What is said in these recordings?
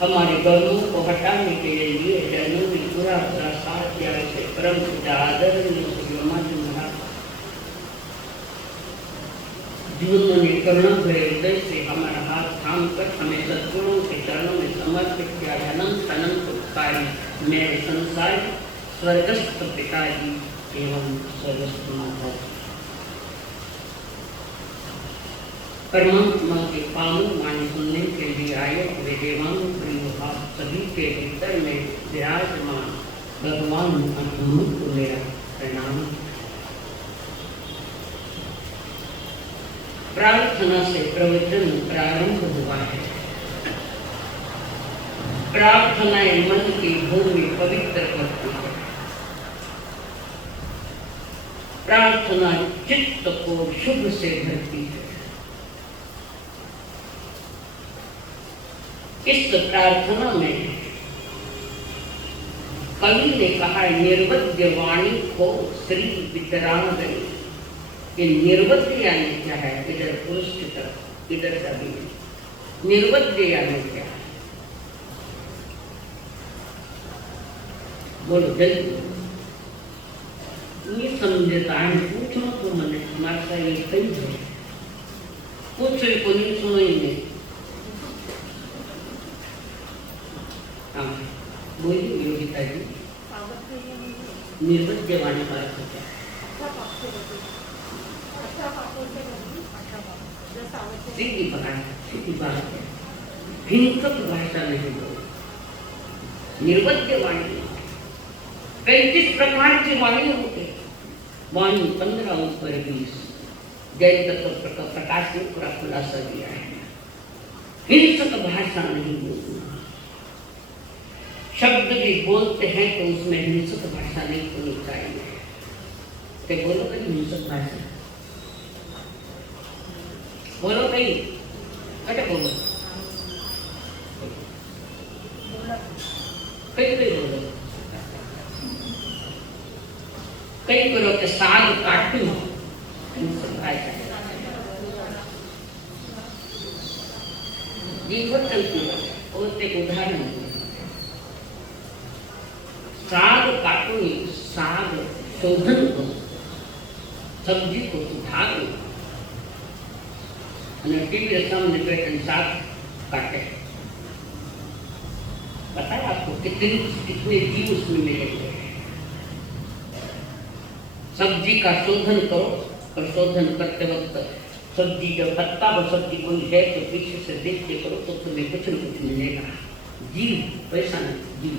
हमारे गर्वों को हटाने के लिए जैनों ने पूरा पूरा साथ दिया है। परम पिता आदरणीय जीवन में करुणा भरे हृदय से हमारा हाथ थाम कर हमें सद्गुणों के चरणों में समर्पित किया। अनंत अनंत उपकारी मेरे संसार स्वर्गस्थ पिताजी एवं स्वर्गस्थ माता जी, परमात्मा के पावन वाणी सुनने के लिए आए हुए देवांग प्रिय आप सभी के भीतर में विराजमान भगवान को मेरा प्रणाम। प्रार्थना से प्रवचन प्रारंभ हुआ है। प्रार्थनाएं मन की भूमि पवित्र करती है। प्रार्थना चित्त को शुभ से भरती है। इस प्रार्थना में कवि ने कहा निर्वद्य वाणी को श्री वितरांगनी। ये निर्वद्य यानी क्या है? इधर पुरुष की तरफ, इधर सभी। निर्वद्य यानी क्या है? बोलो जल्दी। ये समझता है, पूछो तो मैंने हमारे साथ ये कही है, पूछो को नहीं सुनो ही नहीं। बोलिए योगिता जी, निर्वद्य वाणी का अर्थ क्या है? सीधी बात है, हिंसक भाषा नहीं बोलो। निर्वद्य वाणी 35 प्रकार की वाणी होती है। वाणी 15 ऊपर 20 जैन तत्व का प्रकाश ने पूरा खुलासा दिया है। हिंसक भाषा नहीं बोलना। शब्द भी बोलते हैं तो उसमें हिंसक भाषा नहीं होनी चाहिए। तो बोलो कहीं हिंसक भाषा, बोलो कहीं, अरे बोलो कहीं कहीं बोलो। कहीं करो कि साग काटू, हिंसक भाषा जीवन चलती है। और एक उदाहरण, साग काटूंगी, साग शोधन को, सब्जी को सुधारू અને ટીવી સામે બેઠા સાગ કાટે, પતા है आपको? आपको कितने जीव उसमें मिलेंगे। सब्जी का शोधन करो, और शोधन करते वक्त सब्जी जब पत्ता पर सब्जी कोई है तो पीछे से देख के करो तो तुम्हें कुछ न कुछ मिलेगा। जीव पैसा नहीं, जीव।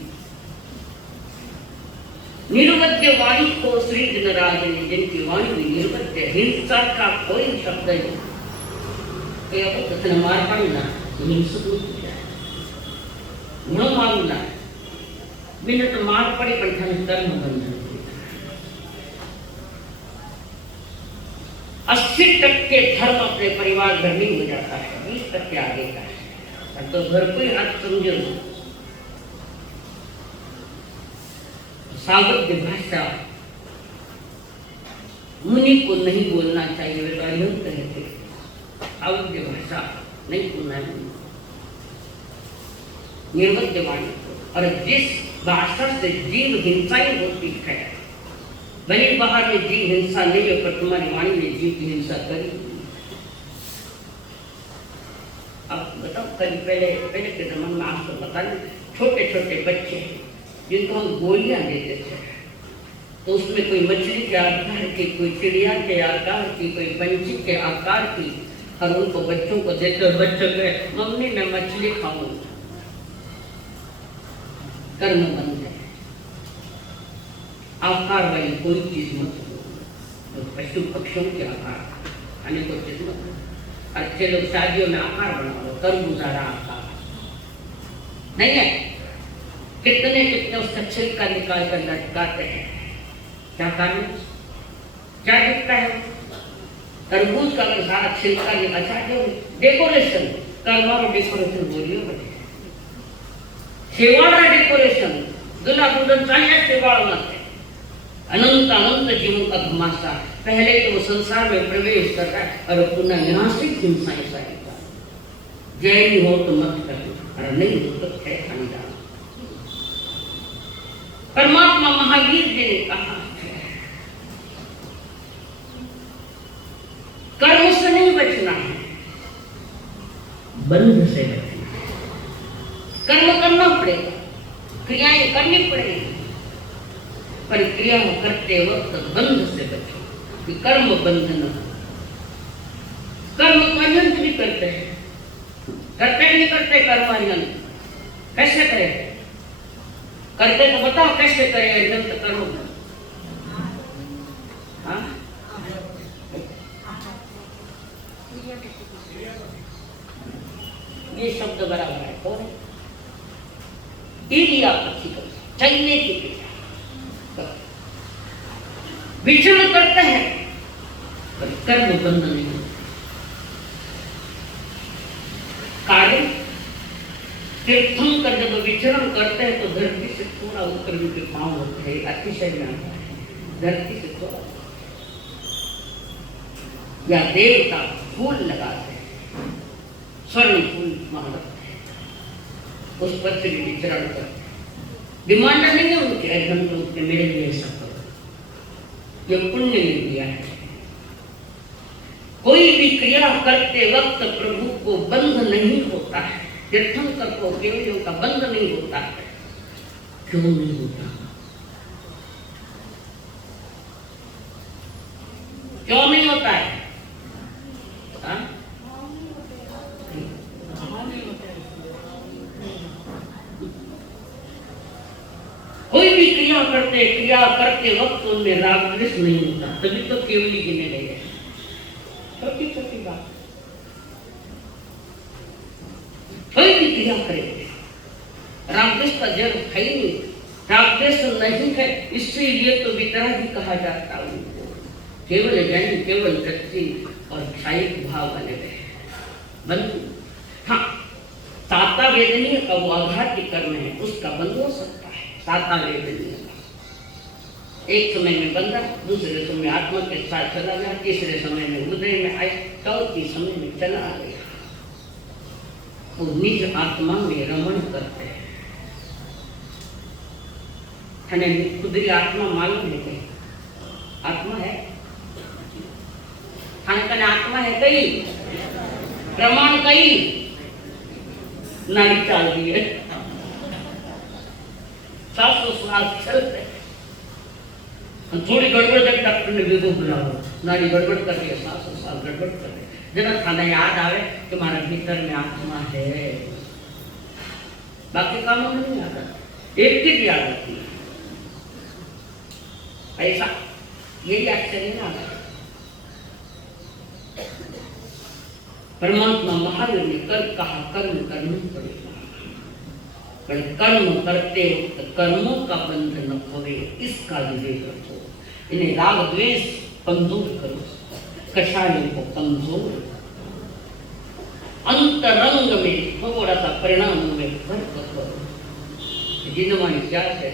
निर्वध्य वाणी को श्री जनराज ने, जिनकी वाणी में निर्वध्य, हिंसा का कोई शब्द नहीं। मार पड़ना हिंसक घणो मांगना मिनट मार पड़े पण धन कर्म बंधन 80% धर्म अपने परिवार घर में हो जाता है, 20% आगे का है। तो घर को ही हाथ समझो। सावध्य भाषा मुनि को नहीं बोलना चाहिए, वे तो कहते सावध्य भाषा नहीं बोलना है, निर्वध्य वाणी को। और जिस भाषा से जीव हिंसाएं होती है, भले बाहर में जीव हिंसा नहीं है, पर तुम्हारी वाणी में जीव की हिंसा करी। अब बताओ, कभी पहले के जमाने में आपको पता नहीं, छोटे छोटे बच्चे जिनको हम गोलियां देते थे, तो उसमें कोई मछली के आकार की, कोई चिड़िया के आकार की, कोई पंछी के आकार की, और उनको बच्चों को देते, बच्चों के मम्मी मैं मछली खाऊं। कर्म बंद है, आकार वाली कोई चीज मत लो। पशु पक्षियों के आकार अनेकों चीज मत लो। अच्छे लोग शादियों में आकार बना लो, तरबूजा आकार नहीं है, कितने उसका छिलका निकाल कर लटकाते हैं। क्या कारण, क्या दिखता है? तरबूज का सारा छिलका निकाल, डेकोरेशन करवारो, डेकोरेशन बोलियो बने शेवाड़ा डेकोरेशन, दुल्हा दुल्हन चाहिए शेवाड़ मत है। अनंत अनंत जीवों का घुमासा, पहले तो वो संसार में प्रवेश कर रहा है और पुनः नासिक हिंसाएं सारेगा। जैन हो तो मत करना, और नहीं हो तो है खानदान। परमात्मा महावीर जी ने कहा, कर्म से नहीं बचना है, बंध से बचना। कर्म करना पड़ेगा, क्रियाएं करनी पड़ेगी, पर क्रिया करते वक्त बंध से बचो, कि कर्म बंधन। कर्म अनंत भी करते हैं, करते नहीं करते कर्म अनंत, कैसे करें? करते तो बताओ कैसे करें अनंत कर्म? हाँ, ये शब्द बराबर है, कौन है? ईलिया पक्षी को चलने की क्रिया विचरण करते हैं, पर कर्म बंध नहीं होता। कार्य तीर्थंकर जब विचरण करते हैं तो धरती से थोड़ा ऊपर उनके पांव होते हैं, अतिशय में आता है, धरती से थोड़ा। या देवता फूल लगाते हैं, स्वर्ण फूल मांगते हैं, उस पर से भी विचरण करते हैं। डिमांड नहीं है उनके, हम लोग के मेरे लिए सब ये पुण्य ने दिया है। कोई भी क्रिया करते वक्त प्रभु को बंध नहीं होता है, तीर्थंकर को केवलियों का बंध नहीं होता है। क्यों नहीं होता? क्यों नहीं होता है? कोई भी क्रिया करते वक्त उनमें राग द्वेष नहीं होता, तभी तो केवली गिने गए। छोटी छोटी बात, कोई भी क्रिया करे राग द्वेष का जन्म है ही नहीं, राग द्वेष नहीं है, इसलिए तो वितरा भी कहा जाता है उनको। केवल ज्ञानी, केवल व्यक्ति और क्षायिक भाव बने रहे बंधु। हाँ, साता वेदनीय का वो आघाती कर्म है, उसका बंध हो सकता है। साता वेदनीय एक समय में बंधा, दूसरे समय आत्मा के साथ चला गया, तीसरे समय में हृदय में आए, चौथी समय में चला गया। वो निज आत्मा में रमण करते हैं। हमें खुदरी आत्मा मालूम है, कहीं आत्मा है, हन आत्मा है, कहीं प्रमाण, कहीं नारी चाल दी है। श्वासोश्वास चलते हैं। थोड़ी गड़बड़ तक डॉक्टर ने बेगो बुलाओ, नाड़ी गड़बड़ कर रही है, श्वासोश्वास गड़बड़ कर रही है, जरा खाना याद आवे तुम्हारे भीतर में आत्मा है, बाकी कामों में नहीं आता, एक चीज याद आती है। ऐसा यही आश्चर्य ना आता। परमात्मा महावीर ने कहा कर्म करना पड़ेगा, पर कर्म करते वक्त कर्मों का बंधन न होवे, इसका विवेक रखो। इन्हें राग द्वेष कमजोर करो, कषायों को कमजोर, अंतरंग में थोड़ा सा परिणाम में फर्क करो। जिनवाणी क्या है,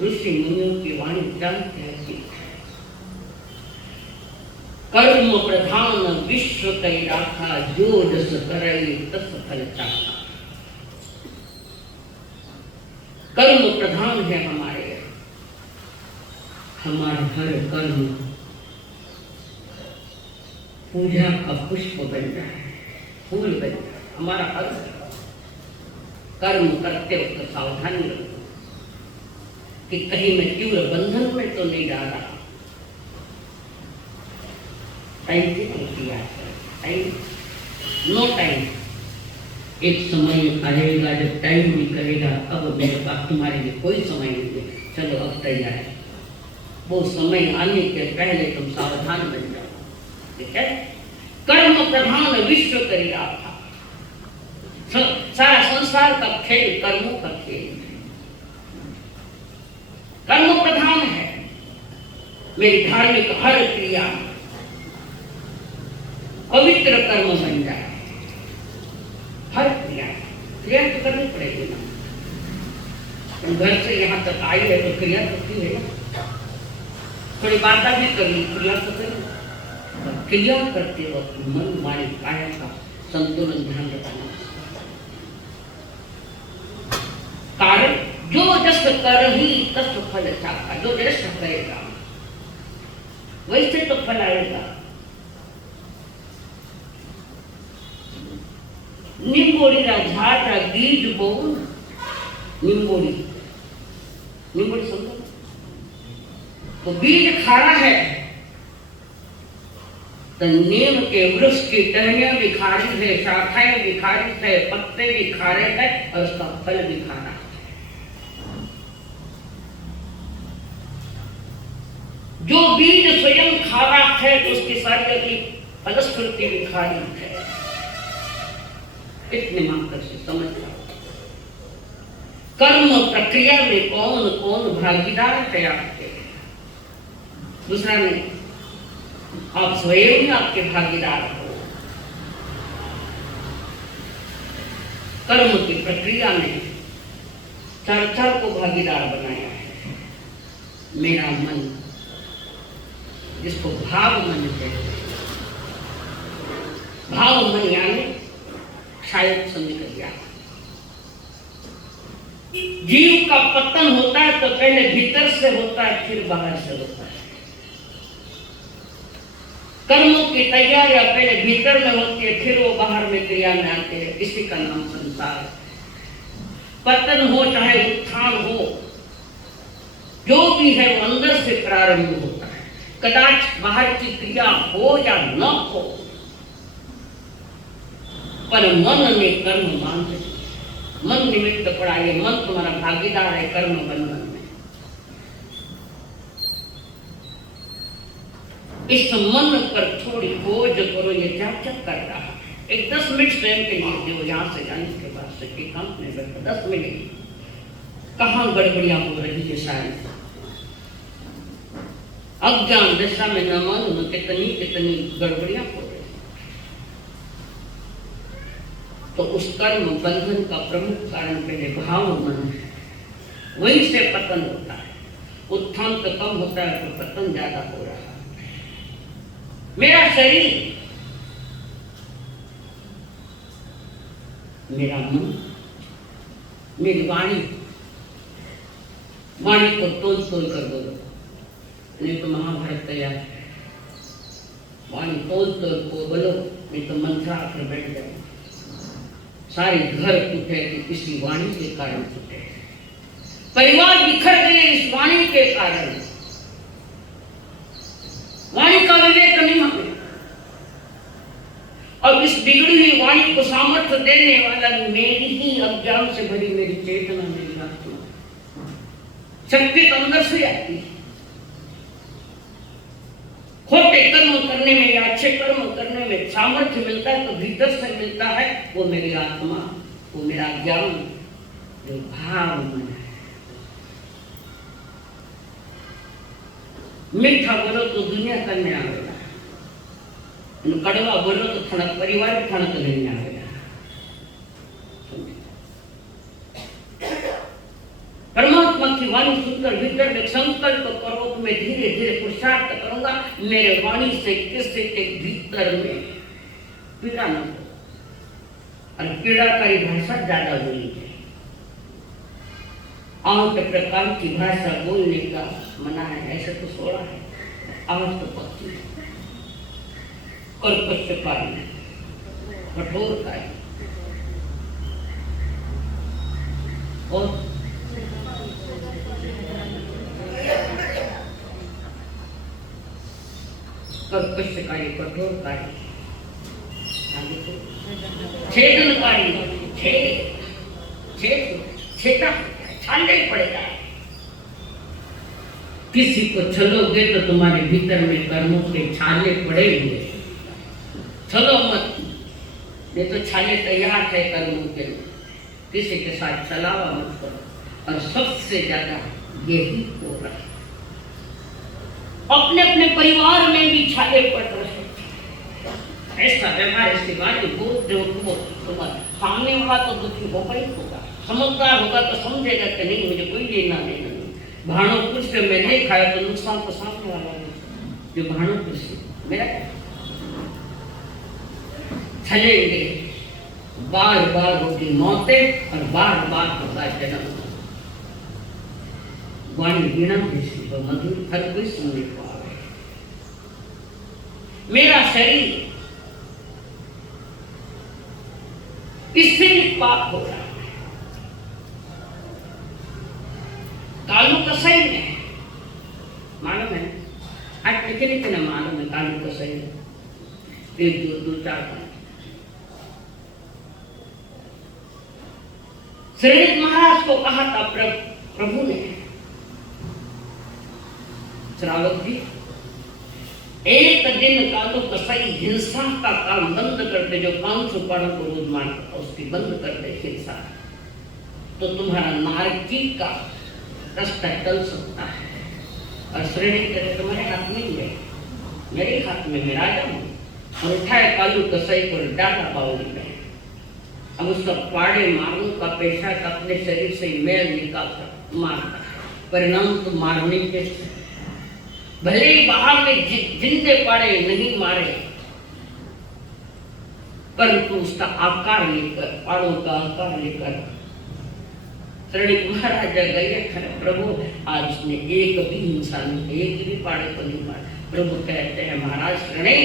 ऋषि मुनियों की वाणी क्या कहती है, कर्म प्रधान विश्व कई राखा, जो जस करे तस फल चाखा। कर्म प्रधान है हमारा हर कर्म पूजा का पुष्प बन रहा है, फूल बन रहा है। हमारा हर कर्म करते वक्त सावधानी रखो कि कहीं मैं तीव्र बंधन में तो नहीं जा रहा। टाइम दिया, टाइम नो टाइम। एक समय आएगा जब टाइम नहीं करेगा, अब मेरे पास तुम्हारे लिए कोई समय नहीं है, चलो अब तैयार है। वो समय आने के पहले तुम सावधान बन जाओ, ठीक है। कर्म प्रधान विश्व करी राखा, सारा संसार का खेल कर्मों का खेल है। कर्म प्रधान है, मेरी धार्मिक हर क्रिया पवित्र कर्म बन जाए। हर क्रिया तो करनी पड़ेगी ना, तुम घर से यहाँ तक आई है तो क्रिया करती है ना, थोड़ी बात भी करनी, क्रिया तो करें। क्रिया करते वक्त मन वाणी काया का संतुलन ध्यान रखना। कारण जो जस कर ही तस फल चाखा, जो जस करेगा वैसे तो फल आएगा। निम्बोड़ी झाड़ बीज बोन, निम्बोड़ी समझो तो बीज खारा है, तो नीम के वृक्ष की टहनियां भी खारी है, शाखाएं भी खारी है, पत्ते भी खारे हैं और उसका फल भी खारा है। जो बीज स्वयं खारा है तो उसकी सारी अगली फलश्रुति भी खारी है। इतने मात्र से समझ लो कर्म प्रक्रिया में कौन कौन भागीदार है आपके। दूसरा नहीं, आप स्वयं ही आपके भागीदार हो। कर्म की प्रक्रिया में चर्चा को भागीदार बनाया है। मेरा मन, जिसको भाव मन कहते हैं, भाव मन यानी शायद समझ कर गया। जीव का पतन होता है तो पहले भीतर से होता है, फिर बाहर से होता है। कर्मों की तैयारियां पहले भीतर में होती है, फिर वो बाहर में क्रिया में आते हैं। इसी का नाम संसार है। पतन हो चाहे उत्थान हो, जो भी है वो अंदर से प्रारंभ होता है। कदाच बाहर की क्रिया हो या न हो, पर मन ने कर्म बांध दिया, मन निमित्त पड़ा। ये मन तुम्हारा भागीदार है कर्म बंधन में। इस मन पर थोड़ी खोज करो, ये क्या क्या कर रहा है। एक 10 मिनट स्वयं के लिए जो यहाँ से जाने के बाद से एकांत में बैठो 10 मिनट, कहाँ गड़बड़ियां हो रही है। शायद अज्ञान दशा में न मालूम कितनी कितनी गड़बड़ियां हो रही। तो उस कर्म बंधन का प्रमुख कारण पहले भाव मन है, वहीं से पतन होता है। उत्थान तो कम होता है तो पतन ज्यादा हो रहा है। मेरा शरीर, मेरा मन, मेरी वाणी, वाणी को तोल तोल कर बोलो, नहीं तो महाभारत तैयार है। वाणी तोल तोल को बोलो, नहीं तो मंत्रा आकर बैठ जाए। सारे घर टूटे कि किसी वाणी के कारण टूटे। परिवार बिखर गए इस वाणी के कारण। वाणी का विवेक नहीं हमें, और इस बिगड़ी हुई वाणी को सामर्थ्य देने वाला मेरी ही अज्ञान से भरी मेरी चेतना, मेरी आत्मा। शक्ति तो अंदर से आती है। खोटे कर्म करने में या अच्छे कर्म करने में सामर्थ्य मिलता है तो भीतर से मिलता है। वो मेरी आत्मा, वो मेरा ज्ञान, जो भाव मन है। मीठा बोलो तो दुनिया करने आवेगा, कड़वा बोलो तो थोड़ा परिवार थोड़ा तो नहीं आवेगा। परमात्मा की वाणी सुनकर भीतर में संकल्प करो मैं धीरे धीरे पुरुषार्थ करूंगा, मेरे वाणी से किसी के भीतर में पीड़ा न हो। और पीड़ाकारी भाषा ज्यादा बोली है। 8 प्रकार की भाषा बोलने का मना है, ऐसे तो 16 है। आवाज तो पक्की है। कर्कशकारी, कठोरकारी और कर्कशकारी, कठोरकारी, छेदनकारी, छेदा छानना ही पड़ेगा। किसी को छलोगे तो तुम्हारे भीतर में कर्मों के छाले पड़ेंगे। छलो मत, नहीं तो छाले तैयार है कर्मों के। किसी के साथ चलावा मत करो। और सबसे ज्यादा यही हो रहा है, अपने अपने परिवार में भी छाले पड़ रहे हैं। ऐसा व्यवहार, ऐसी वाणी बोलते हो तो सामने वाला तो दुखी होगा ही होगा। समझदार होगा तो समझेगा कि नहीं मुझे कोई लेना देना नहीं। भाणो कुछ मैं नहीं खाया तो नुकसान तो सामने वाला है। जो भाणो कुछ मेरा छलेंगे, बार बार होगी मौतें और बार बार होगा जन्म। वाणी वीणा जैसी तो मधुर, हर कोई सुनने को आवे। मेरा शरीर इससे भी पाप हो रहा है। कालू कसाई में मालूम है, आज कितने मालूम है कालू कसाई में? 1 2 2 4 5। श्रीनाथ महाराज को कहा था प्रभु ने, श्रावक जी, एक दिन कालू कसाई हिंसा का काम बंद कर दे, जो 500 पाड़ों को रोज मारता उसकी बंद कर दे हिंसा, तो तुम्हारा नारकी का रास्ता चल सकता है। और श्रेणी करे तुम्हारे हाथ में ही है, मेरे हाथ में, मैं राजा हूँ। और उठाए कालू कसाई को डाला बाउली में। अब उसका पाड़े मारने का पेशा का अपने शरीर से मैल निकालकर मारता है। परिणाम तो मारने के, भले ही बाहर में जिंदे पाड़े नहीं मारे, परंतु उसका आकार लेकर, पाड़ों का आकार लेकर श्रेणी महाराज गए। प्रभु आज उसने एक भी इंसान, एक भी पाड़े को नहीं मारा। प्रभु कहते हैं महाराज श्रेणी,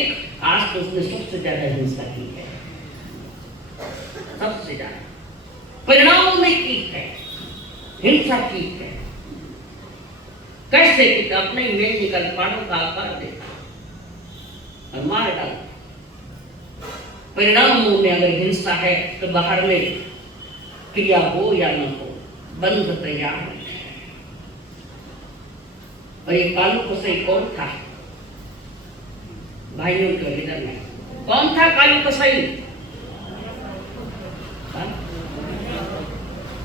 आज तो उसने सबसे ज्यादा हिंसा की है, सबसे ज्यादा परिणाम में की है, हिंसा की है। कैसे कि अपने मेल निकल पाड़ों का आकार दे और मार डाल। परिणामों में अगर हिंसा है तो बाहर में क्रिया हो या न हो, बंध तैयार है। और ये कालू कसाई कौन था? भाइयों के हृदय में कौन था कालू कसाई?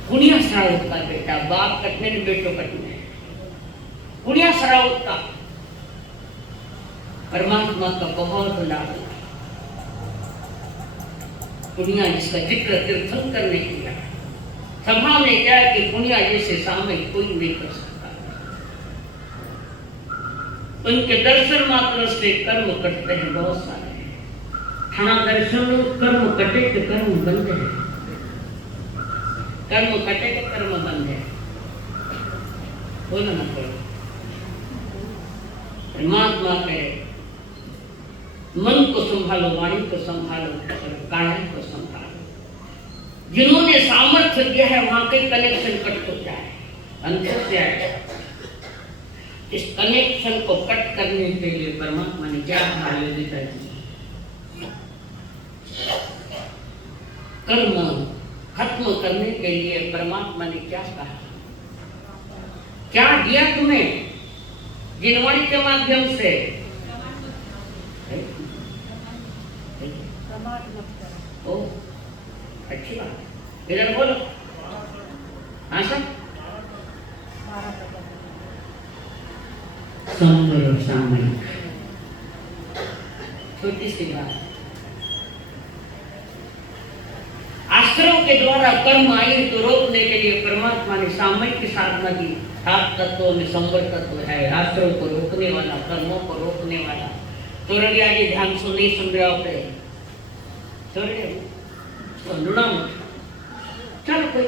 कुनिया श्रावक का बेटा, बाप कटने ने बेटो कटने। कुनिया श्रावक का परमात्मा का बहुत लाभ, कुनिया जिसका जिक्र तीर्थंकर ने किया। सभा में क्या कि कुनिया जैसे सामने कोई नहीं कर सकता। उनके दर्शन मात्र से कर्म कटते हैं बहुत सारे। थाना दर्शन कर्म कटे तो कर्म बंद है, कर्म कटे तो कर्म बंद है। बोलो ना करो। परमात्मा कहे मन को संभालो, वाणी को संभालो, काया को संभालो। जिन्होंने सामर्थ्य दिया है वहां के कनेक्शन कट हो जाए। अंतर से आएगा। इस कनेक्शन को कट करने के लिए परमात्मा ने क्या कहा योगिता जी? कर्म खत्म करने के लिए परमात्मा ने क्या कहा? क्या दिया तुम्हें जिनवाणी के माध्यम से? ओ अच्छी बात, इधर बोलो। हाँ सर, संवर सामयिक, छोटी सी बात। आश्रम के द्वारा कर्म आयु को रोकने के लिए परमात्मा ने सामयिक की साधना दी। 7 तत्वों में संवर तत्व है, आश्रम को रोकने वाला, कर्मों को रोकने वाला। तो रविया जी ध्यान से नहीं सुन रहे होते, चलो कोई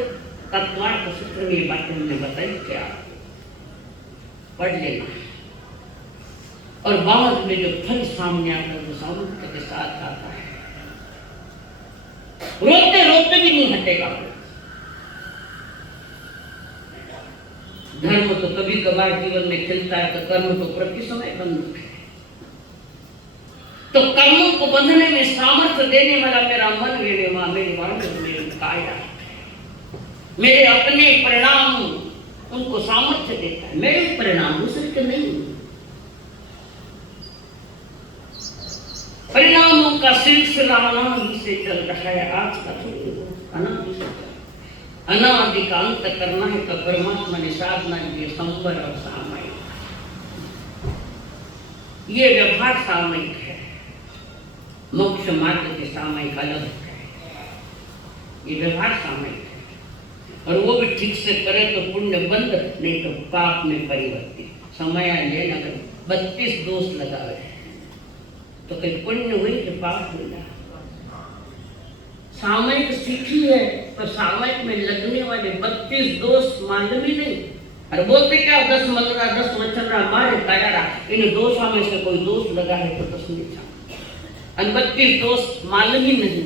तत्वार्थ सूत्र में बातें हमने बताई, क्या पढ़ लेना। और बाद में जो फल सामने आता है वो सामर्थ्य के साथ आता है, रोते रोते भी नहीं हटेगा। धर्म तो कभी कभार जीवन में खिलता है, तो कर्म तो प्रति समय बंधुक है। तो कर्मों को बंधने में सामर्थ्य देने वाला मेरा मन, मेरे माँ, मेरी वाणी, मेरी काया, मेरे अपने परिणाम उनको सामर्थ्य देता है। मेरे परिणाम दूसरे के नहीं, परिणामों का सिलसिला अनादि से चल रहा है। आज का थोड़ी अनादि से चल, अनादि का अंत करना है तो परमात्मा ने साधना की संवर और सामयिक। ये व्यवहार सामयिक है, मोक्ष मार्ग के सामयिक अलग है। ये व्यवहार सामयिक है, और वो भी ठीक से करे तो पुण्य बंद, नहीं तो पाप में परिवर्तित। समय लेना अगर 32 दोष लगावे तो कहीं पुण्य हुई कि पाप हुआ। सामयिक सीखी है, पर सामयिक में लगने वाले 32 दोष मालूम ही नहीं। और बोलते क्या 10 मलरा 10 मच्छरा मारे काया, इन दोषों में से कोई दोष लगा है तो 10 नहीं छा, 32 दोष मालूम ही नहीं।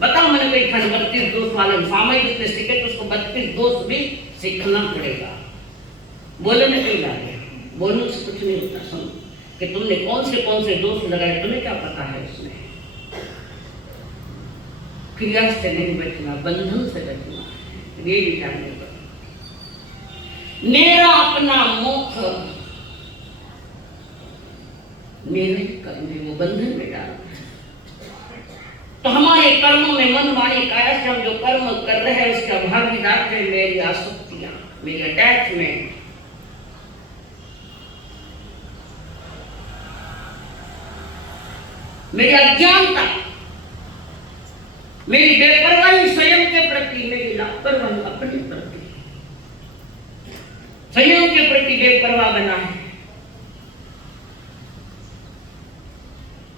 बताओ मैंने कोई खंड 32 दोष मालूम, सामयिक जिसने सीखे तो उसको 32 दोष भी सीखना पड़ेगा। बोलने कोई लागे, बोलने से कुछ नहीं होता। सुन कि तुमने कौन से दोष लगाए, तुम्हें क्या पता है उसमें। क्रिया से नहीं बचना, बंधन से बचना, ये भी जानने को। मेरा अपना मोक्ष मेरे कर्म वो बंधन में डालना है। तो हमारे कर्मों में मन, वाणी, काया से हम जो कर्म कर रहे हैं उसका भागीदार है मेरी आसक्तियां, मेरी अटैचमेंट। मेरी अज्ञानता, मेरी बेपरवाही स्वयं के प्रति, मेरी लापरवाही अपने प्रति, स्वयं के प्रति बेपरवाह बना है।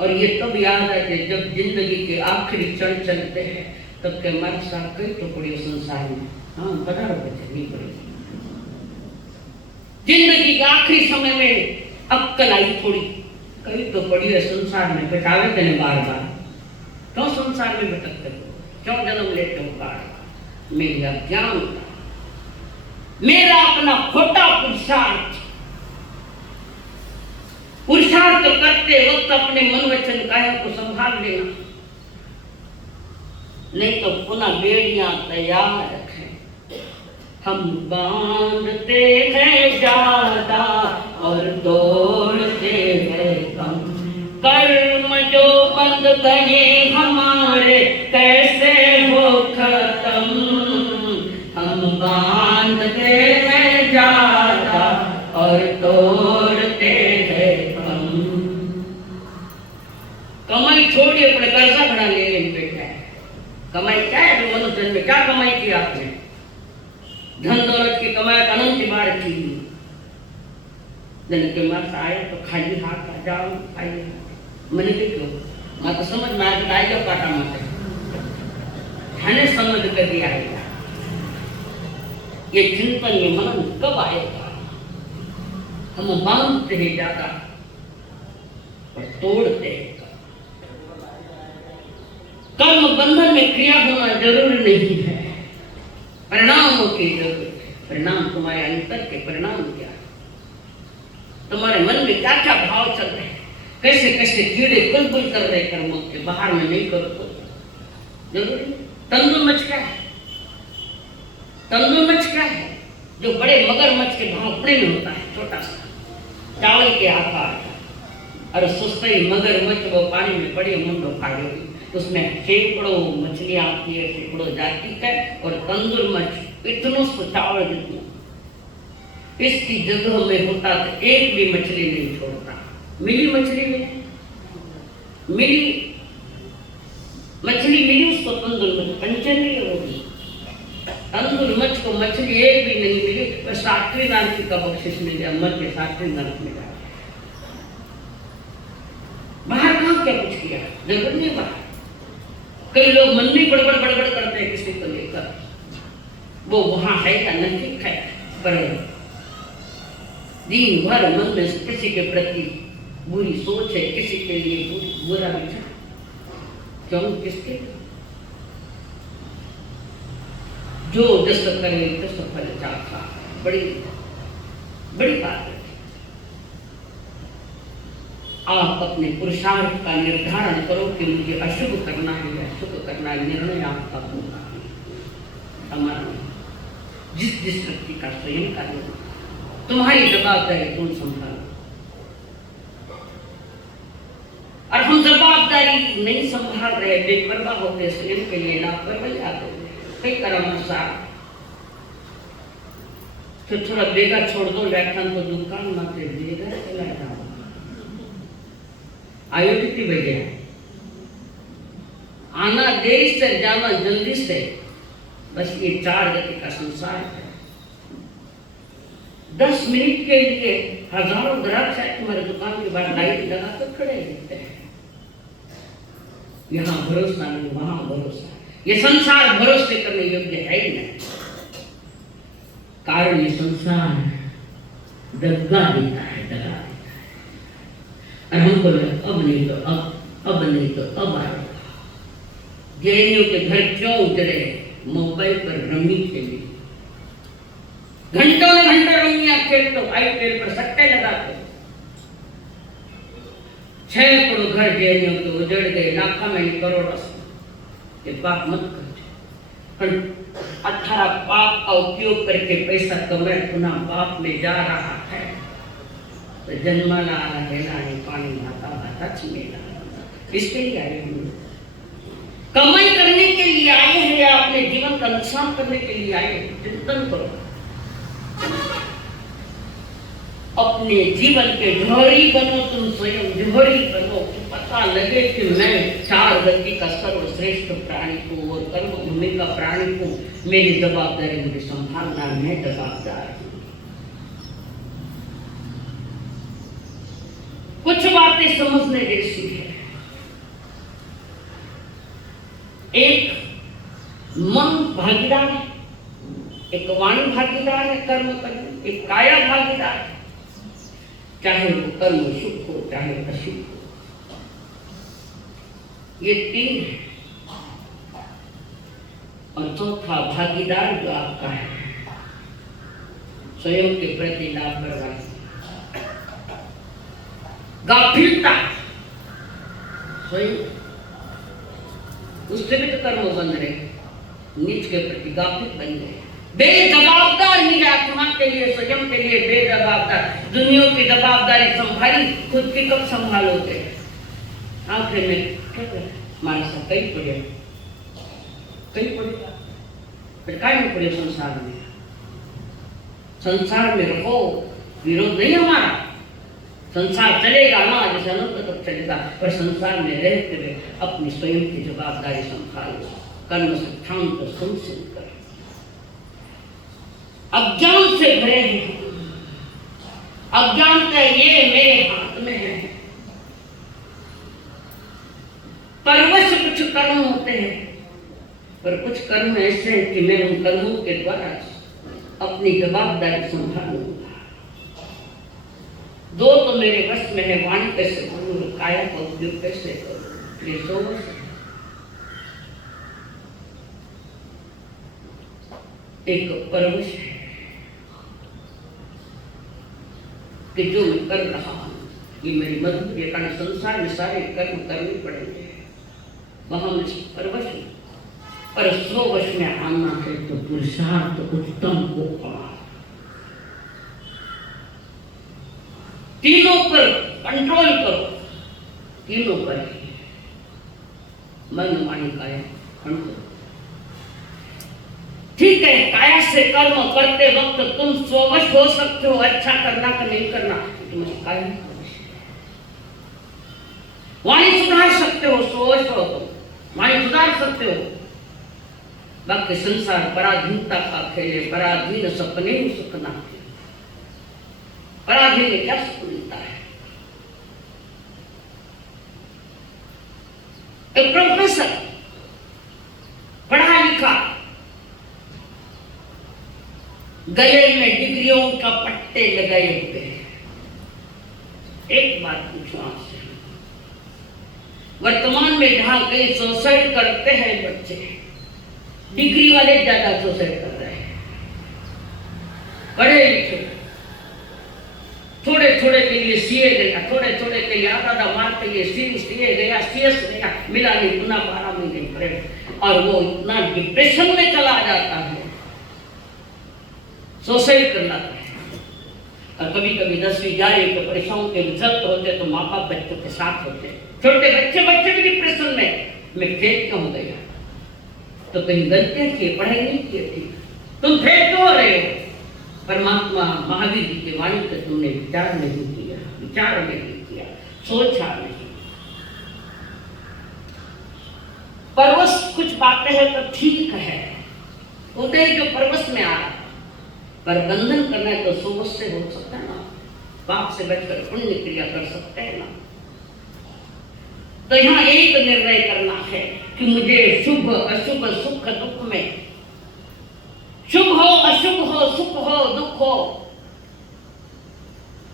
और ये तब याद आते जब जिंदगी के आखिरी क्षण चलते हैं, तब के मर साथ कई तो पड़ी संसार में। हाँ बता रहे बच्चे, नहीं पड़ेगी जिंदगी के आखिरी समय में अक्कल आई थोड़ी, कई तो पड़ी है संसार में, बचावे तेने बार बार। क्यों संसार में भटकते हो, क्यों जन्म लेते हो बार बार? मेरी अज्ञानता, मेरा अपना खोटा पुरुषार्थ। पुरुषार्थ करते वक्त अपने मन वचन काया को संभाल लेना, नहीं तो पुनः बेड़ियां तैयार रखें। हम बांधते हैं ज्यादा और तोड़ते हैं कम, कर्म जो बंद गए हमारे कैसे हो खत्म। हम बांधते हैं ज्यादा और तोड़ते हैं कम। कमाई छोड़िए, अपने कर्जा खड़ा ले लेने बैठा है। कमाई क्या है मनुष्य में? क्या कमाई की आपने? धन दौलत की कमाई अनंत बार की। जन के मार्ग आया तो खाली हाथ आ जाओ, आइए मैंने देखो मैं तो समझ में आया आएगा काटा मत है समझ कर दिया आएगा। ये चिंतन ये मनन कब आएगा? हम बांधते हैं ज्यादा और तोड़ते हैं। कर्म बंधन में क्रिया होना जरूरी नहीं है, परिणामों की जरूरत है। परिणाम तुम्हारे अंतर के परिणाम क्या है? तुम्हारे मन में क्या क्या भाव चल रहे हैं, कैसे कैसे कीड़े बुलबुल कर रहे कर्मों के, बाहर में नहीं करो तो जरूरी। तंदुर मच क्या है? तंदुर मच क्या है? जो बड़े मगरमच्छ के भावपड़े में होता है, छोटा सा चावल के आकार का, और सोचते ही मगरमच्छ वो पानी में पड़ी मुंडो फाड़ेगी, उसमें सैकड़ों मछलियां आती है, सैकड़ों जाति का, और तंदुर मच्छ इतनों से चावल जितना इसकी जगह में होता तो एक भी मछली नहीं छोड़ता। मिली मछली में मिली मछली मिली उसको तंदुर मच्छ पंचर नहीं होगी। तंदुर मच्छ को मछली एक भी नहीं मिली, वह 60वीं नारकी का बख्शिश मिल गया, मर के 60वीं नारक मिला। बाहर कहाँ क्या कुछ किया, जरूर नहीं बाहर। कई लोग मन में बड़बड़ बड़बड़ करते हैं किसी को लेकर, वो वहां है या नहीं है, पर दिन भर मन में किसी के प्रति बुरी सोच है, किसी के लिए बुरा विचार, क्यों किसके? जो जस करे तस फल चाखा, बड़ी बड़ी बात है। आप अपने पुरुषार्थ का निर्धारण करो कि मुझे अशुभ करना है या शुभ करना है, निर्णय आपका होगा। हमारा जिस जिस व्यक्ति का स्वयं का निर्णय, तुम्हारी जवाबदारी तुम संभालो। और हम जवाबदारी नहीं संभाल रहे, बेपरवाह होते, स्वयं के लिए लापरवाही आते, कई कर्मसार तो थोड़ा बेगा छोड़ दो व्याख्यान, तो दुकान मत बेगा चला जाओ। आयो कितनी बजे है? आना देरी से, जाना जल्दी से, बस ये 4 गति का संसार है। 10 मिनट के लिए हजारों ग्राहक शायद तुम्हारे दुकान के बाहर लाइट लगा कर खड़े रहते हैं। यहाँ भरोसा नहीं, वहां भरोसा। ये संसार भरोसे करने योग्य है ही नहीं, कारण ये संसार दगा देता है, दगा देता है। और हमको अब नहीं तो अब नहीं तो अब आएगा। जैनियों के घर क्यों उतरे? मोबाइल पर रमी खेली, घंटों ने घंटों रमियां खेलते, आईपीएल पर सट्टे लगाते। 6 करोड़ घर जैनियों के उजड़ गए, लाखों में करोड़ों से। ये पाप मत कर, 18 पाप का उपयोग करके पैसा कमाए, पुनः पाप में जा रहा है तो जन्माला हेलाने पानी माता भाता छिमेला, इसके लिए आए हैं। कमाई करने के लिए आए हैं या अपने जीवन का नुकसान करने के लिए आए हैं? चिंतन करो। अपने जीवन के जोहरी बनो, तुम स्वयं जोहरी बनो, पता लगे कि मैं 4 गति का सर्वश्रेष्ठ प्राणी हूँ और कर्म भूमि का प्राणी हूँ। मेरी जवाबदारी मुझे संभालना, मैं जवाबदार हूँ। कुछ बातें समझने जैसी है। एक मन भागीदार है, एक वाणी भागीदार है कर्म करने, एक काया भागीदार है, चाहे वो कर्म सुख हो चाहे अशुभ हो। ये 3 है। और चौथा भागीदार जो आपका है, स्वयं के प्रति लापरवाही, गाफिलता, स्वयं उससे भी तो कर्म बन रहे, नीच के प्रति गाफिल बन गए, बेजवाबदार मेरी आत्मा के लिए, स्वयं के लिए बेजवाबदार। दुनिया की जवाबदारी संभाली, खुद की कब संभालोगे? आखिर में क्या करें? हमारे साथ कई पड़े, फिर काय में पड़े संसार में। संसार में रहो, विरोध नहीं हमारा। संसार चलेगा ना, जैसे अनंत तक चलेगा, पर संसार में रहते हुए अपनी स्वयं की जवाबदारी संभालो, कर्म से शांत सुन कर। अज्ञान से भरे हैं, अज्ञान का ये मेरे हाथ में है। परवश कुछ कर्म होते हैं, पर कुछ कर्म ऐसे हैं कि मैं उन कर्मों के द्वारा अपनी जवाबदारी संभालूंगा। 2 तो मेरे वश में है, वाणी कैसे करूँ, काया का उपयोग कैसे करूँ, ये 2 वश है। एक परवश है कि जो मैं कर रहा हूं ये मेरी मधुर के कारण संसार में सारे कर्म करने पड़ेंगे, वहां मैं परवश हूं। पर स्ववश में आना है तो पुरुषार्थ उत्तम होगा। तीनों पर कंट्रोल करो, तीनों पर मन वाणी काया कंट्रोल। ठीक है, काया से कर्म करते वक्त तुम स्ववश हो सकते हो, अच्छा करना कि नहीं करना तुम्हें काया नहीं करना। वाणी सुधार सकते हो, स्ववश हो तुम वाणी सुधार सकते हो। बाकी संसार पराधीनता का खेले, पराधीन सपने ही सुखना, पराधीन में क्या सुख मिलता है। एक प्रोफेसर पढ़ा लिखा, गले में डिग्रियों का पट्टे लगाए हुए हैं। एक बात पूछो आपसे, वर्तमान में जहां कई सुसाइड करते हैं बच्चे, डिग्री वाले ज्यादा सुसाइड कर रहे हैं। पढ़े लिखे थोड़े थोड़े के लिए सीए गया, थोड़े थोड़े के लिए आधा मार्क के लिए सीए गया, सीएस गया, मिला नहीं, पुनः 12 महीने पढ़े और वो इतना डिप्रेशन में चला जाता है, सुसाइड कर लाता है। और कभी कभी 10वीं 11वीं के परीक्षाओं के रिजल्ट होते तो माँ बाप बच्चों के साथ होते, छोटे बच्चे भी डिप्रेशन में मैं फेल क्यों हो गया, तो कहीं गलतियां की, पढ़ाई नहीं की थी, तुम फेल क्यों हो रहे हो। परमात्मा महावीर जी के वाणी का तुमने विचार नहीं किया, विचार नहीं किया, सोचा नहीं। परवश कुछ बातें हैं तो ठीक है, उदय जो परवश में आ, पर बंधन करना है तो सोवश से हो सकता है ना, पाप से बचकर पुण्य क्रिया कर सकते हैं ना। तो यहाँ एक निर्णय करना है कि मुझे शुभ अशुभ सुख दुख में, शुभ हो अशुभ हो, सुख हो दुख हो,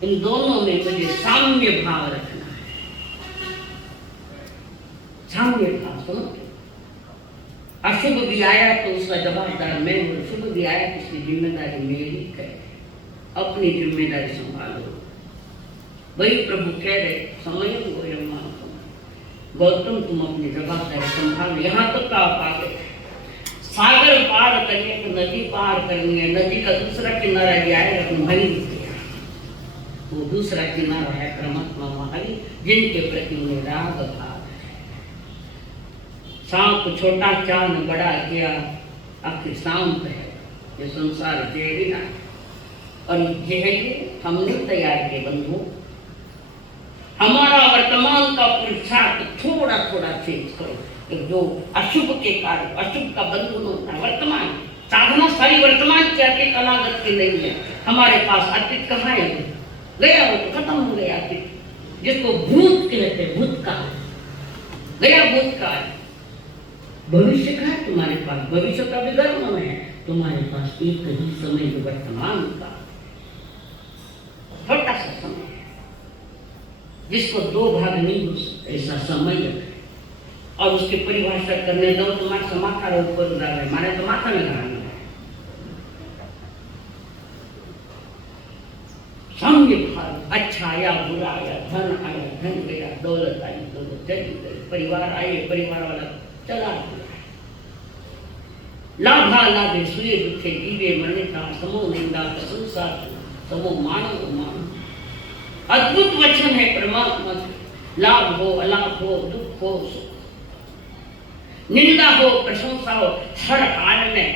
इन दोनों में मुझे साम्य भाव रखना है। साम्य भाव सुनो, अशुभ भी आया तो उसका जवाबदार मैं हूं, शुभ भी आया तो उसकी जिम्मेदारी मेरी है। अपनी जिम्मेदारी संभालो। वही प्रभु कह रहे समय गौतम तुम अपनी जवाबदारी संभालो। यहाँ तक तो आप आ गए, सागर पार करने तो नदी पार करनी है, नदी का दूसरा किनारा भी आएगा तुम भरी दिया, वो दूसरा किनारा है परमात्मा महावीर, जिनके प्रति उन्हें राग भाव। सांप छोटा चांद बड़ा किया, आखिर शांत है, ये संसार जहरीला है और जहरीले हमने तैयार किए बंधु। हमारा वर्तमान का पुरुषार्थ थोड़ा थोड़ा चेंज करो। जो अशुभ के कारण, अशुभ का बंधन होता है वर्तमान, साधना सारी वर्तमान की, अतीत अनागत की नहीं है। हमारे पास अतीत कहाँ है, गया वो तो खत्म हो गया अतीत, जिसको भूत कहते हैं, भूतकाल गया, भूतकाल। भविष्य का है तुम्हारे पास, भविष्य का भी गर्भ में है तुम्हारे पास, एक ही समय जो वर्तमान का छोटा सा समय है जिसको दो भाग नहीं हो सकते, ऐसा समय है। और उसकी परिभाषा करने दो, तुम्हारा माथा ऊपर उड़ा है, माने तो माथा में लगाना है। साम्य भाव, अच्छा आया बुरा आया, धन आया धन गया, दौलत आई दौलत चली गई, परिवार आए परिवार वाला चला गया, लाभा लाभे सुए दुखे जीवे मरने का, समो निंदा का संसार, समो मानव मान। अद्भुत वचन है परमात्मा, लाभ हो अलाभ हो, दुख हो सुख, निंदा हो प्रशंसा हो, हर हाल में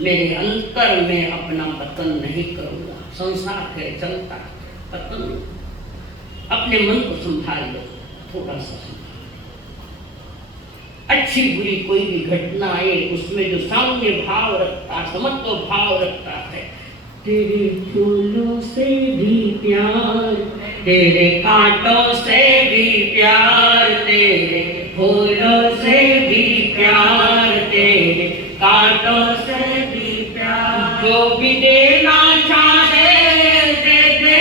मेरे अंतर में अपना पतन नहीं करूंगा। संसार है चलता पतन, अपने मन को संभाल लो, थोड़ा सा संभाल। अच्छी बुरी कोई भी घटना आए उसमें जो साम्य भाव रखता, समत्व भाव रखता है, तेरे फूलों से भी प्यार, तेरे कांटों से भी प्यार, तेरे फूलों से भी प्यार, तेरे कांटों से भी प्यार, जो भी देना चाहे दे दे,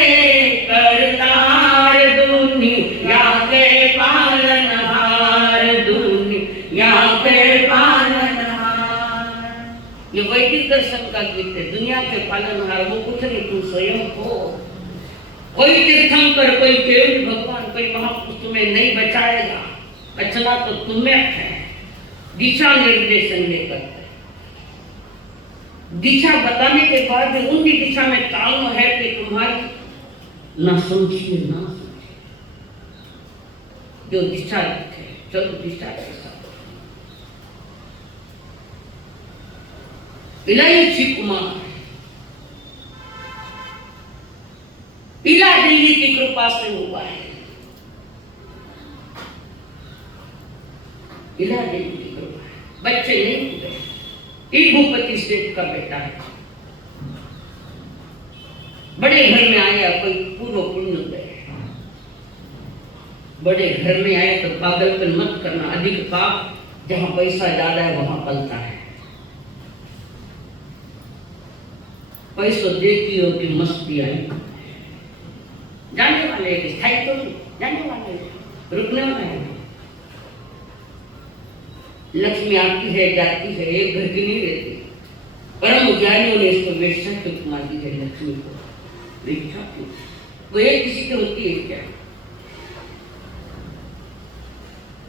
करतार दुनिया के पालनहार, दुनिया के पालनहार। ये वैदिक का गीत है। दुनिया के पालनहार वो कुछ नहीं, तू स्वयं हो। कोई तीर्थंकर, कोई केवल भगवान, कोई महापुरुष तुम्हें नहीं बचाएगा। बचना तो तुम्हें है। दिशा निर्देशन लेकर, दिशा बताने के बाद उनकी दिशा में ताल है कि तुम्हारी ना समझिए ना समझिए, जो दिशा है चलो दिशा के साथ। इलायची कुमार इला देवी की कृपा से हुआ है। इला देवी की कृपा है, बच्चे नहीं हुए। एक भूपति सेठ का बेटा है, बड़े घर में आया, कोई पूर्व पुण्य गए। बड़े घर में आए तो पागलपन मत करना, अधिक पाप जहां पैसा ज्यादा है वहां पलता है। पैसों देखी हो कि मस्ती आई, जाने वाले स्थायी तो नहीं, जाने वाले रुकने वाले हैं। लक्ष्मी आती है जाती है, एक घर की नहीं रहती। परम ज्ञानियों ने इसको वेश्या की उपमा दी है। लक्ष्मी को वेश्या की वो एक किसी की होती है क्या?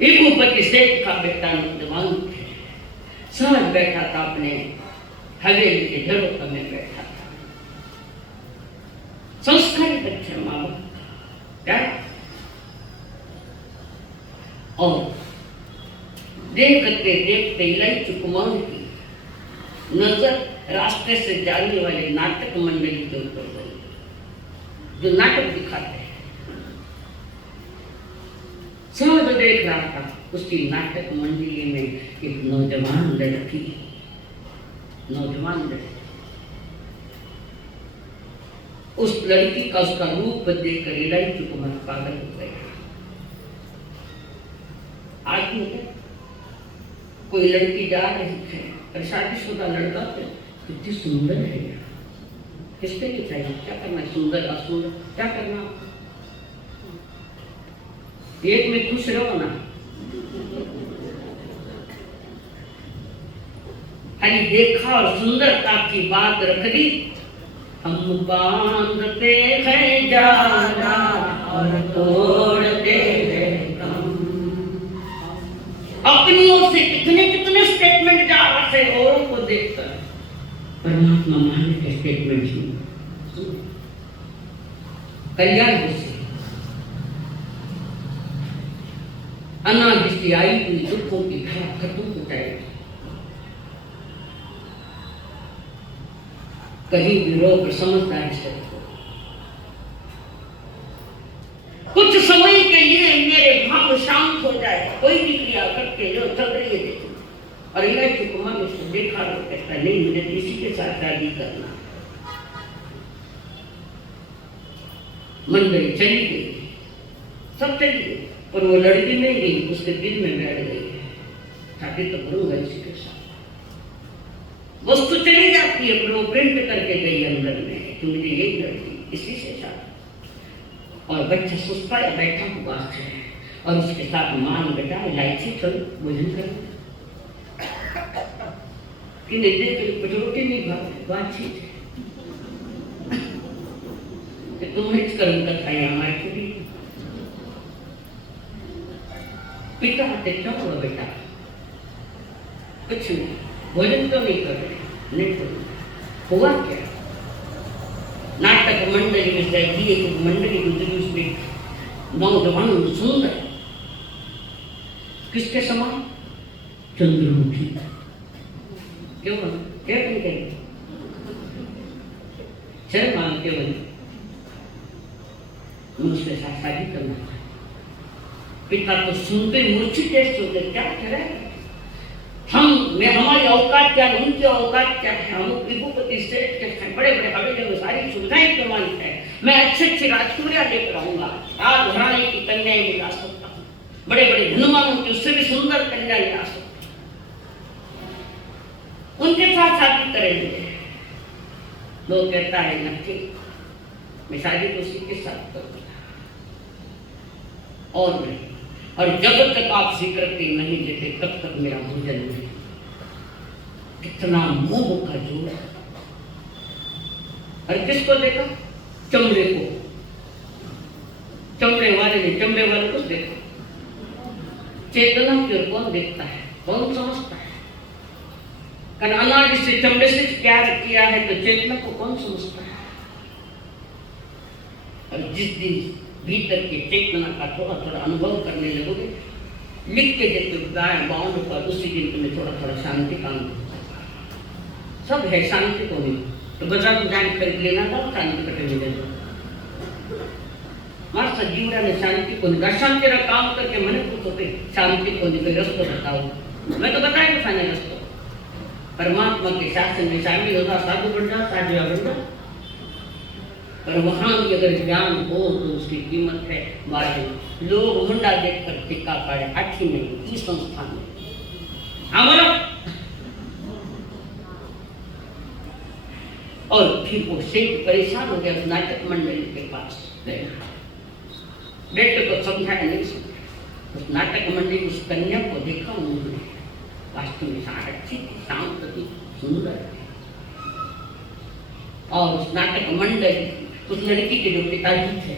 एक भूपति सेठ का बेटा नौजवान थे, सहज बैठा था, अपने हवेली के झरोखे में बैठा था। संस्कारी बच्चे माँ बाप क्या, और देखते देखते इलायची कुमार की नजर रास्ते से जाने वाले नाटक मंडली के ऊपर गई, जो नाटक दिखाते हैं। सब देख रहा था, उसकी नाटक मंडली में एक नौजवान लड़की, उस लड़की का उसका रूप देखकर इलायची कुमार पागल हो गया। आदमी कोई लड़की जा रही है और शादीशुदा लड़का तो कितनी सुंदर है यार, किसके लिए चाहिए? क्या करना है? सुंदर असुंदर क्या करना? एक में खुश रहो ना, खाली देखा और सुंदरता की बात रख दी। हम बांधते हैं जाना और तोड़ते हैं कम। अपनी ओर से कितने कितने स्टेटमेंट जा रहे थे औरों को देखकर, परमात्मा महान के स्टेटमेंट सुन, कल्याण हो से अनादि से आई हुई दुखों की धारा खत्म हो जाएगी। कहीं भी रोक समझदारी से कुछ समय के लिए मेरे भाव शांत हो जाए, कोई भी क्रिया करके जो चल रही है देखो। और इलायची कुमार ने उसको देखा और कहता नहीं, मुझे किसी के साथ शादी करना। मंडली चली गई, सब चली गई, पर वो लड़की नहीं गई, उसके दिल में बैठ गई शादी तो करूंगा इसी के साथ। वस्तु चली जाती है पर वो प्रिंट करके गई अंदर में कि मुझे यही लड़की इसी से शादी। और बच्चा सुस्ता या बैठा हुआ है और उसके साथ मान बेटा इलायची चलो भोजन करो कि नहीं देख रोटी नहीं भाव बातचीत तुम्हें करूंगा खाया हमारे लिए। पिता आते क्या हुआ बेटा? कुछ नहीं, भोजन तो नहीं कर रहे, नहीं करूंगा। हुआ क्या? नाटक मंडली में जाएगी, एक मंडली गुजरी, उसमें नौजवान सुंदर किसके समान? चंद्रमुखी। क्यों क्या करेंगे? शर्म मान के बने उसके साथ शादी करना। पिता तो सुनते मूर्छित होते, क्या करें हम में, हमारी औकात क्या, उनकी औकात क्या है? हम विभूपति सेठ के हैं, बड़े बड़े हवेली में सारी सुविधाएं प्रमाणित है। मैं अच्छे अच्छे राजकुमारियां लेकर आऊंगा, राज घराने की कन्याएं भी ला सकता हूँ, बड़े बड़े धनवानों की उससे भी सुंदर कन्या ला सकता हूँ, उनके साथ शादी करेंगे। लोग कहता है न ठीक, मैं शादी तो उसी के साथ करूंगा और नहीं। और जब तक आप स्वीकृति नहीं देते तब तक मेरा भोजन नहीं। कितना मोह का जोर, और किसको देखा? चमड़े को। चमड़े वाले ने चमड़े वाले को देखा। चेतना की ओर कौन देखता है, कौन समझता है? कारण अनादि से चमड़े से प्यार किया है तो चेतना को कौन समझता है? और जिस दिन भीतर के चेतना का थोड़ा थोड़ा अनुभव करने लगोगे, लिख के देते गाय बाउंड पर, उसी दिन तुम्हें थोड़ा थोड़ा शांति का अनुभव। सब है, शांति को नहीं तो बाजार में जाकर खरीद लेना था, शांति कटे मिलेगा। मास्टर जीवरा ने शांति को नहीं, शांति का काम करके मैंने पूछो पे शांति को नहीं, रास्ता बताओ। मैं तो बताया था नहीं रास्ता। परमात्मा के शासन में शामिल होगा, साधु बन जा, साधु बन जा। पर वहां भी अगर ज्ञान हो तो उसकी कीमत है मार्जिन। लोग मुंडा देखकर टिक्का पाए, अच्छी नहीं इस संस्थान में हमारा। और फिर वो सेठ परेशान हो गया, नाटक मंडली के पास बेटे को समझाया नहीं समझा। उस नाटक मंडली उस कन्या को देखा उन्होंने, वास्तव में अच्छी थी, शांत थी, सुंदर थी। और उस नाटक मंडली उस लड़की के जो पिताजी थे,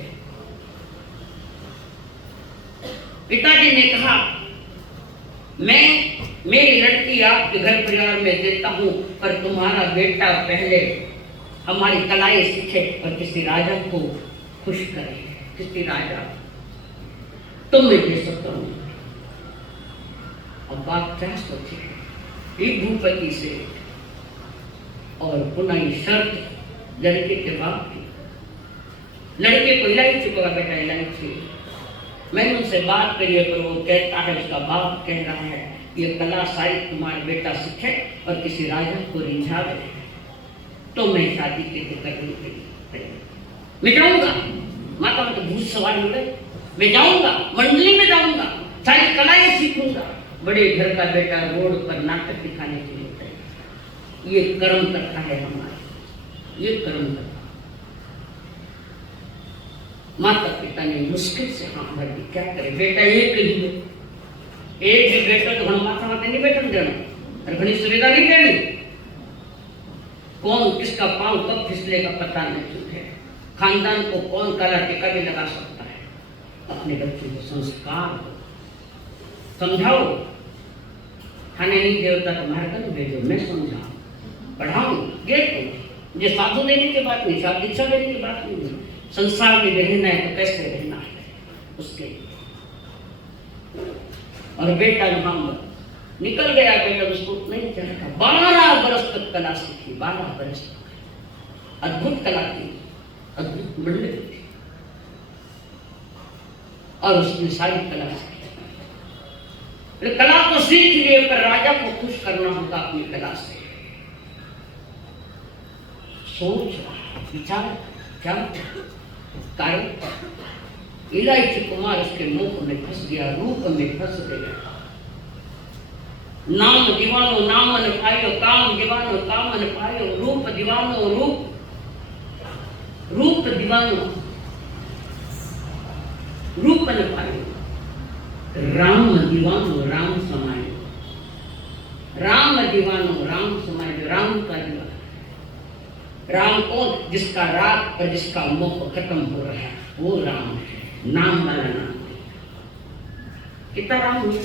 पिताजी ने कहा मेरी लड़की आपके घर परिवार में देता हूं, पर तुम्हारा बेटा पहले हमारी कलाएं सीखे और किसी राजा को खुश करे। किसी राजा तुम मैं दे सकता हूं। अब बात क्या सोचे, एक भूपति से और पुनः शर्त लड़के के बाप की। लड़के को इलायची को बेटा इलायची। मैंने उनसे बात करी है, पर वो कहता है, उसका बाप कह रहा है ये कला साहित्य तुम्हारा बेटा सीखे और किसी राजा को रिझावे तो मैं शादी के लिए करने के लिए मैं जाऊंगा। माता में तो भूत सवार हो गए, मैं जाऊंगा, मंडली में जाऊंगा, सारी कलाएं सीखूंगा। बड़े घर का बेटा रोड पर नाटक दिखाने के लिए, ये कर्म करता है हमारे, ये कर्म करता। माता पिता ने मुश्किल से हाँ भर दी, क्या करे बेटा एक ही बेटा तो हम माता माता नहीं बैठन देना और घनी सुविधा नहीं देनी। कौन किसका पांव कब फिसलेगा पता नहीं है। खानदान को कौन काला टीका भी लगा सकता है। अपने बच्चों को संस्कार दो, समझाओ। खाने नहीं देवता तुम्हारे घर भेजो, मैं समझाऊं, पढ़ाऊं, देखो। ये साधु देने की बात नहीं, साधु दीक्षा देने की बात नहीं। संसार में रहना है तो कैसे रहना है उसके। और बेटा वहां निकल गया, बेटा उसको नहीं चाहता। 12 बरस तक कला सीखी, 12 बरस तक अद्भुत कला थी, अद्भुत मंडली थी। और उसने सारी कला सीखी। कला को सीख लिए, पर राजा को खुश करना होगा अपनी कला से। सोच विचार क्या कारण, इलायची कुमार उसके मुख में फंस गया, रूप में फंस गया। नाम दीवानो नामन पायो, काम दीवानो कामन पायो, रूप दीवानो रूप दीवानो रूपन पायो, राम दीवानो राम समायो, राम दीवानो राम समायो। राम का दीवाना, राम कौन? जिसका राग और जिसका मोह खत्म हो रहा है, वो राम है। नाम वाला नाम। कितना राम हुए?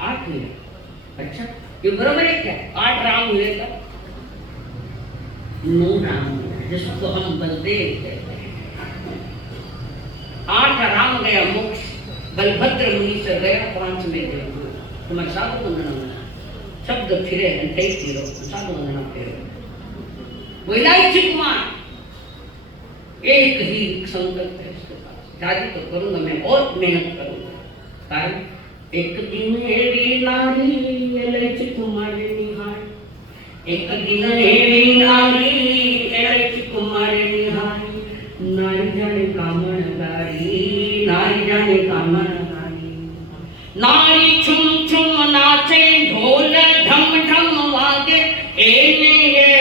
8 हुए। अच्छा, ये बराबर है क्या? 8 राम हुए का 9 राम हुए, जिसको हम बलदेव कहते हैं। 8 राम गया मोक्ष, बलभद्र मुनि से गया 5 में देव। तुम्हारे साधु वंदना शब्द फिरे फिरो, साधु वंदना फिरो। वो इलायची कुमार एक ही संकल्प है उसके पास, शादी तो करूंगा मैं और मेहनत करूंगा। कारण एक दिन एवी नारी इलायची कुमारी निहार, एक दिन एवी नारी इलायची कुमारी निहार। नारी जाने कामन गारी, नारी जाने कामन गारी। नारी छुम छुम नाचे, ढोल ढम ढम वागे, एने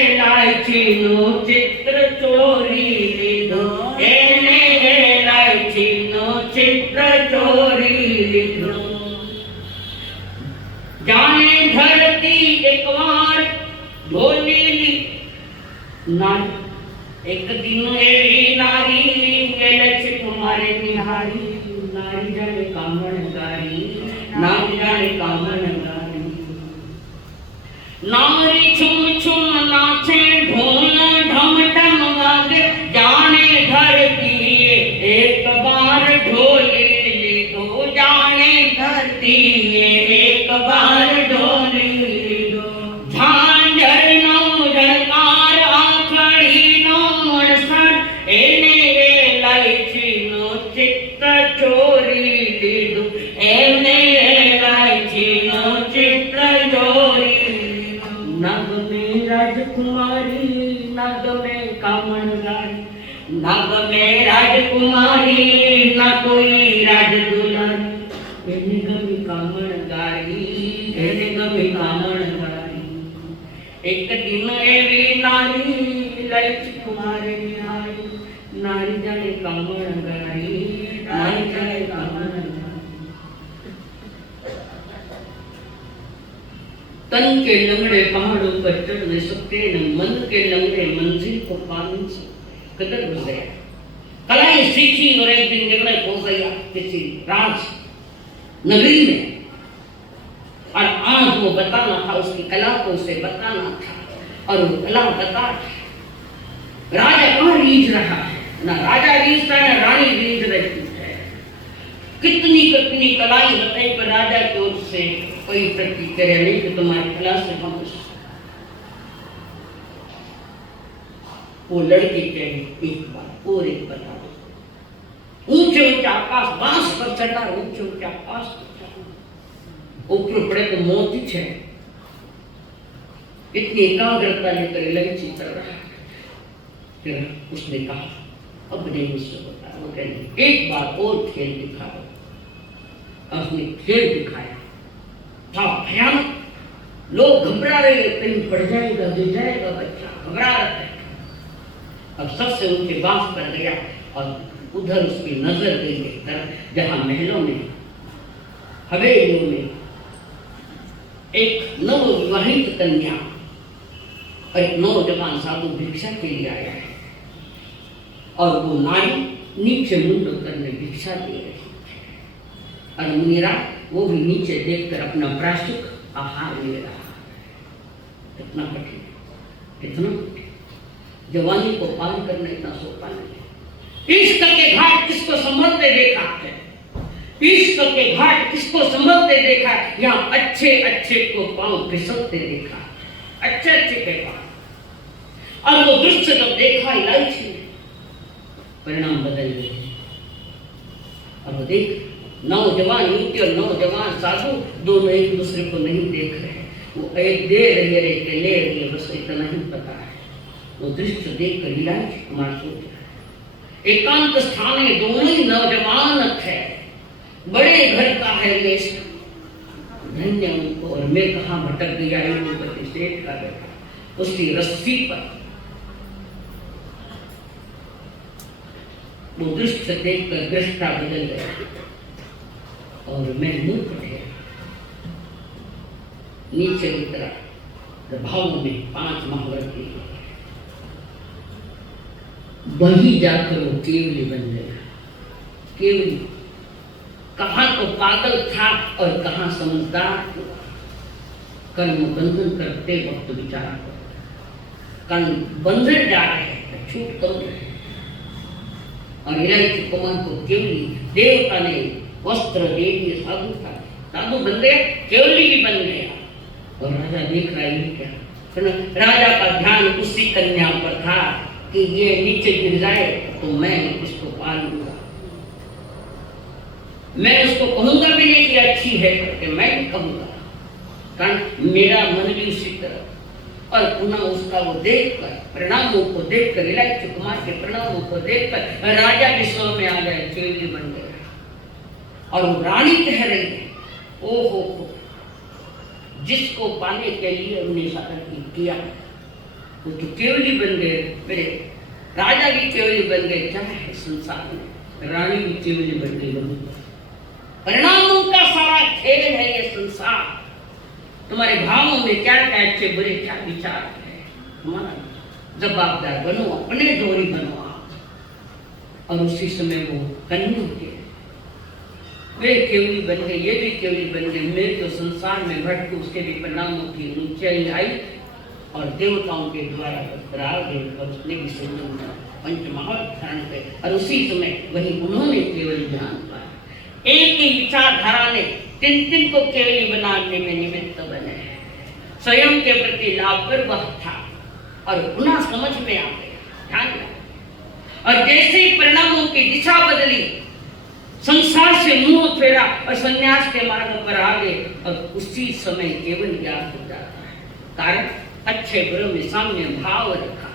इलायची नो चित्र चोरी लीधो, एने इलायची नो चित्र चोरी लीधो। जाने धरती एक नारी एक दिन एवी नारी गेले छे तुम्हारे निहारी, नारी जाने कामण गारी, नारी जाने कामण गारी। नारी छुम छुम नाचे ढोल ढम ढम वागे, जाने धरती एक बार ढोल ले दो, जाने धरती एक बार ढोल ले दो। झांझर नो झड़कार आखड़ी नो अड़सठ, एने लाइची नो चित्त चोरी ले दो, एने लाइची नो चित्त चोरी। नग में राजकुमारी नग में कामण गारी, नग में राजकुमारी न कोई राज दुलारी, एने गमी कामण गारी, एने गमी कामण गारी। एक दिन एवी नारी ललित कुमारे निहारी, नारी जाने कामण गारी, नारी जाने कामण गारी। तन के लंगड़े पहाड़ों पर चढ़ नहीं सकते, न मन के लंगड़े मंजिल को पा नहीं सकते। कदर हो गया, कलाएं सीखी और एक दिन निर्णय हो गया किसी राज नगरी में, और आज वो बताना था, उसकी कला को उसे बताना था, और वो कला बता। राजा कहाँ रीझ रहा है, ना राजा रीझता है ना रानी रीझ रही है। कितनी कितनी कलाएं बताई, पर राजा की ओर से कोई प्रतिक्रिया नहीं कि तुम्हारी कला से हम वो लड़की कहे एक बार और एक बता दो। ऊंचे ऊंचे आकाश बांस पर चढ़ा, ऊंचे ऊंचे आकाश पर चढ़ा, ऊपर पड़े तो मोती है। इतनी एकाग्रता लेकर इलायची चल रहा है। फिर उसने कहा अब नहीं मुझसे होता, वो कहेंगे एक बार और खेल दिखाओ। उसने खेल दिखाया, था भयानक। लोग घबरा रहे, कहीं पड़ जाएगा, गिर जाएगा बच्चा, घबरा रहा है। अब सबसे उनके बांस पर गया और उधर उसकी नजर गई एक तरफ, जहां महलों में हवेलियों में एक नवविवाहित कन्या और एक नौजवान साधु भिक्षा के लिए आया है, और वो नारी नीचे मुंड करने भिक्षा दे रही है, और मुनिरा वो भी नीचे देखकर अपना प्राश्चिक आहार ले रहा है। कितना कठिन, कितना कठिन। जवानी को पान करना इतना सोपा नहीं है। इश्क के घाट किसको संभलते देखा है, इश्क के घाट किसको संभलते देखा, यहाँ अच्छे अच्छे को पांव फिसलते देखा, अच्छे अच्छे के पांव। और वो दृश्य जब देखा इलायची ने, परिणाम बदल गए। और वो देख नौजवान युवती और नौजवान साधु दोनों एक दूसरे को नहीं देख रहे, वो एक दे रही है, एक ले रही है, बस इतना ही पता है। वो दृश्य देखकर इलायची कुमार सोच रहा है, एकांत स्थान है, दोनों ही नौजवान है, बड़े घर का है देश, धन्य उनको। और मैं कहाँ भटक गया है, वो पति सेठ का बैठा उसकी रस्सी पर। वो दृश्य देखकर दृष्टा बदल गया, और मैं मुंह पढ़े नीचे उतरा। भावों में 5 महाव्रत की वही जाकर वो केवली बन गया। केवली कहाँ तो पागल था और कहाँ समझदार हुआ। कर्म बंधन करते वक्त विचार करो, कर्म बंधन जा रहे हैं, छूट कम रहे। और इलायची कुमार को केवली देवता ने वस्त्र दे दिए, साधु था, साधु बन गया, केवली भी बन गया। और राजा देख रहा है क्या, राजा का ध्यान उसी कन्या पर था कि ये नीचे गिर जाए तो मैं इसको पाल लूंगा, मैं उसको कहूंगा भी नहीं कि अच्छी है करके, मैं भी कहूंगा, कारण मेरा मन भी उसी तरह। और पुनः उसका वो देखकर, परिणामों को देखकर, इलायची कुमार के परिणामों को देखकर राजा भी स्व में आ गए, केवली बन गया। और वो रानी कह रही है, ओहो, जिसको पाने के लिए हमने सारा किया वो तो केवली बन गए, मेरे राजा भी केवली बन गए। क्या है संसार में, रानी भी केवली बन गई। परिणामों का सारा खेल है ये संसार। तुम्हारे भावों में क्या क्या अच्छे बुरे क्या विचार है, तुम्हारा जवाबदार बनो, अपने डोरी बनो आप। और उसी समय वो कन्या के वे केवली बन गई, ये भी केवली बन गई। मैं तो संसार में भटकू, उसके भी परिणामों की ऊंचाई आई और देवताओं के द्वारा उसने भी पंचमहावत पे। और उसी समय वही उन्होंने केवल ज्ञान पाया। एक ही विचारधारा ने तीन को केवली बनाने में निमित्त बने। स्वयं के प्रति लापरवाह था और पुनः समझ में आ गया, ध्यान रहा। और जैसे ही परिणामों की दिशा बदली, संसार से मुंह फेरा और संन्यास के मार्ग पर आ गए और उसी समय केवल ज्ञान हो जाता है। कारण अच्छे बुरे में साम्य भाव रखा।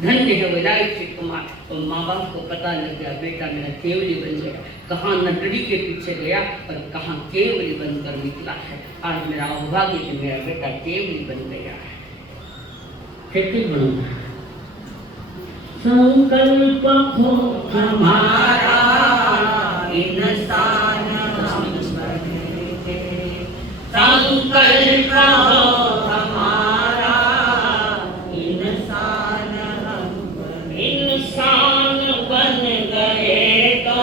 धन्य है विलायची कुमार। और माँ बाप को पता लग गया बेटा मेरा केवली बन गया। कहाँ नटड़ी के पीछे गया और कहाँ केवली बनकर निकला है। आज मेरा अभाग्य कि मेरा बेटा केवली बन गया है। फिर बनूंगा संकल्प हो हमारा इंसान संकल्प हो हमारा इंसान बन गए तो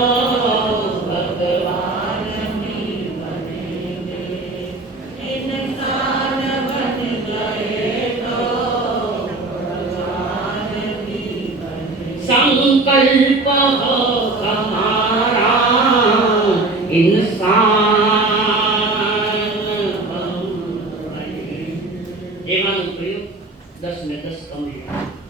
भगवान भी बनेंगे। इंसान बन गए तो भगवान भी बनेंगे। संकल्प हो हमारा इंसान हम बने। 10 में 10 कम है।